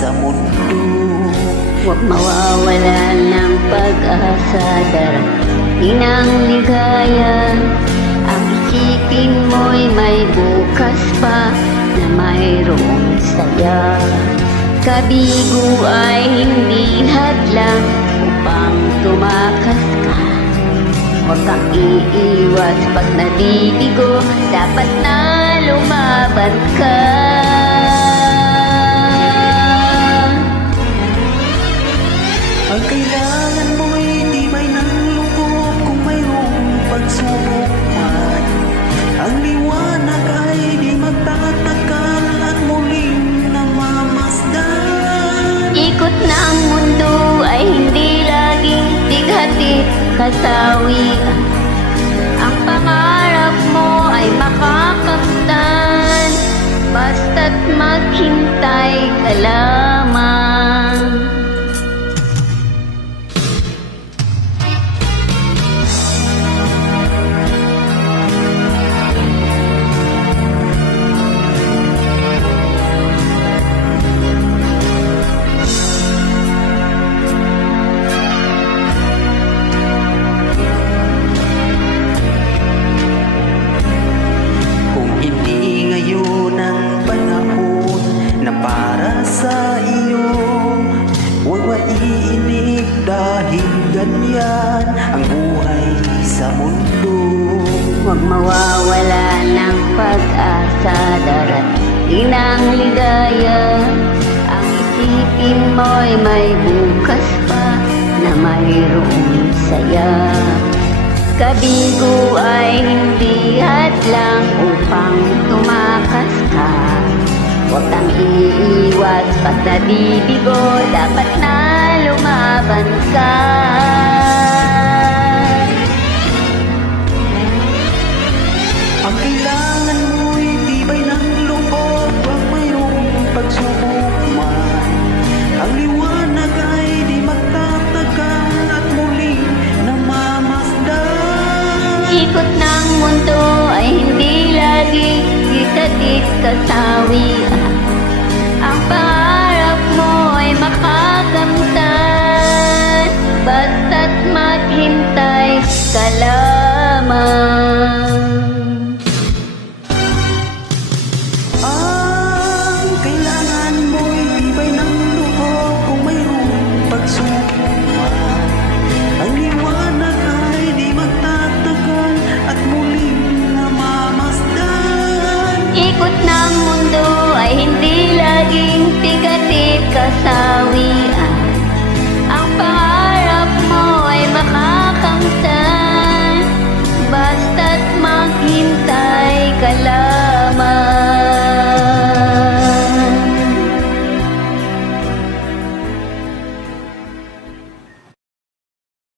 sa mundo. Huwag mawawala ng pag-asa, darating ng ligaya. Ang isipin mo'y may bukas pa na mayroong saya. Kabigo ay hindi hadlang upang tumakas ka. Huwag kang iiwas pag nabibigo, dapat na lumaban ka. Ang kailangan mo'y tibay ng loob kung mayroong pagsubok man. Ang liwanag ay di magtatagal at muling namamasdan. Ikot na ang mundo ay hindi laging bighatid kasawian. Ang pangarap mo ay makakamtan, basta't maghintay ka lamang. Para sa iyo, huwag maiinip dahil ganyan ang buhay sa mundo. Huwag mawawala ng pag-asa, darating ng ligaya. Ang isipin mo'y may bukas pa na mayroong saya. Kabigo ay hindi hadlang upang tumakas ka. Huwag kang iiwas pag nabibigo, dapat na lumaban ka. Ang kailangan mo'y tibay ng loob pag mayroong pagsubok man. Ang liwanag ay di magtatagal at muling namamasdan. Ikot ng mundo ay hindi lagi itatid kasawian. Ang pangarap mo ay makakamtan, basta't maghintay ka lamang. Ang kailangan mo'y tibay ng loob kung mayroong pagsubok man. Ang liwanag ay di magtatagal at muling namamasdan. Ikot ng mundo ay hindi laging tigatid kasawian.